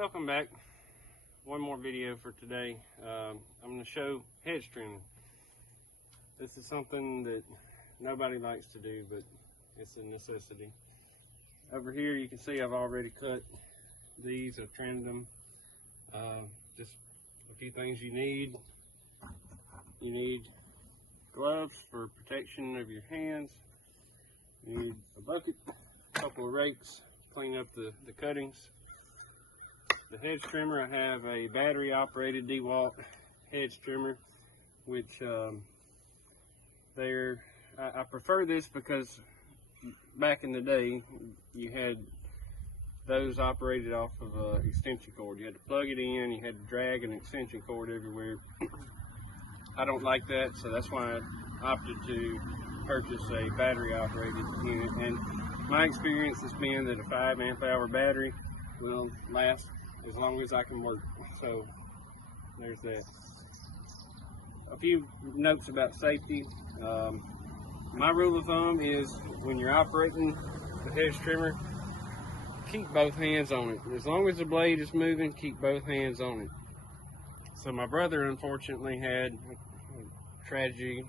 Welcome back. One more video for today. I'm going to show hedge trimming. This is something that nobody likes to do, but it's a necessity. Over here you can see I've already cut these. I've trimmed them. Just a few things you need. You need gloves for protection of your hands. You need a bucket, a couple of rakes, clean up the cuttings. The hedge trimmer, I have a battery operated DeWalt hedge trimmer, which I prefer this because back in the day you had those operated off of an extension cord. You had to plug it in, you had to drag an extension cord everywhere. I don't like that, so that's why I opted to purchase a battery operated unit. And my experience has been that a 5 amp hour battery will last as long as I can work. So there's that. A few notes about safety. My rule of thumb is when you're operating the hedge trimmer, keep both hands on it. As long as the blade is moving, keep both hands on it. So my brother unfortunately had a tragedy.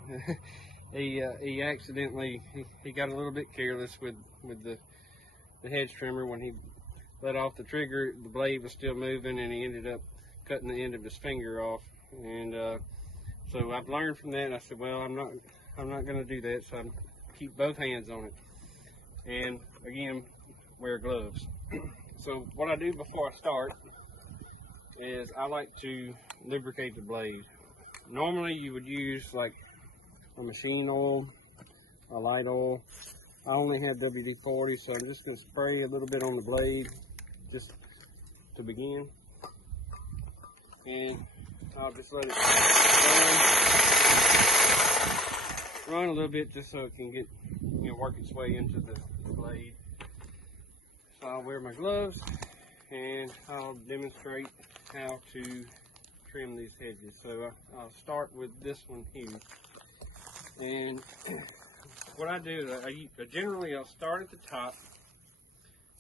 He accidentally he got a little bit careless with the hedge trimmer. When he let off the trigger, the blade was still moving, and he ended up cutting the end of his finger off. And so I've learned from that, and I said, well, I'm not going to do that. So I keep both hands on it, and again, wear gloves. So what I do before I start is I like to lubricate the blade. Normally you would use like a machine oil, a light oil. I only have WD-40, so I'm just going to spray a little bit on the blade just to begin, and I'll just let it run a little bit just so it can get, work its way into the blade. So I'll wear my gloves and I'll demonstrate how to trim these hedges. So I'll start with this one here, and what I do is generally I'll start at the top,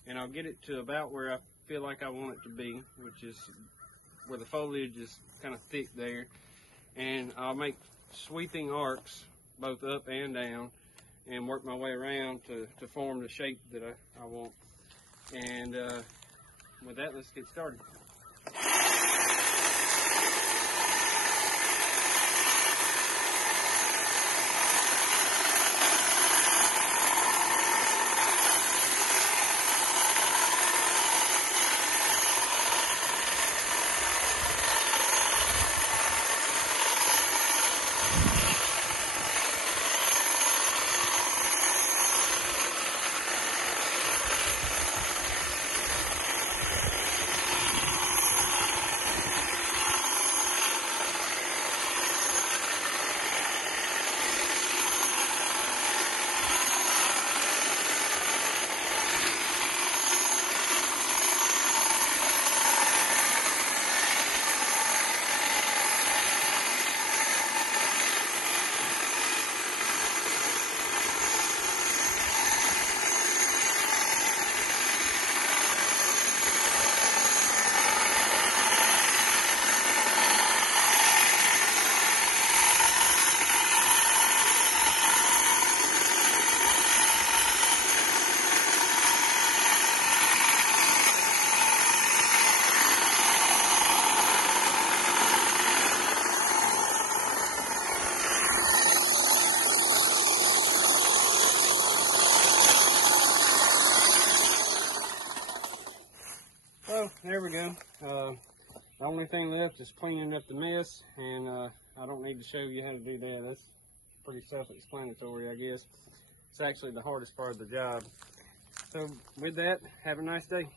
and I'll get it to about where I feel like I want it to be, which is where the foliage is kind of thick there, and I'll make sweeping arcs both up and down and work my way around to form the shape that I want. And with that, let's get started. So there we go. The only thing left is cleaning up the mess, and I don't need to show you how to do that. That's pretty self-explanatory, I guess. It's actually the hardest part of the job. So with that, have a nice day.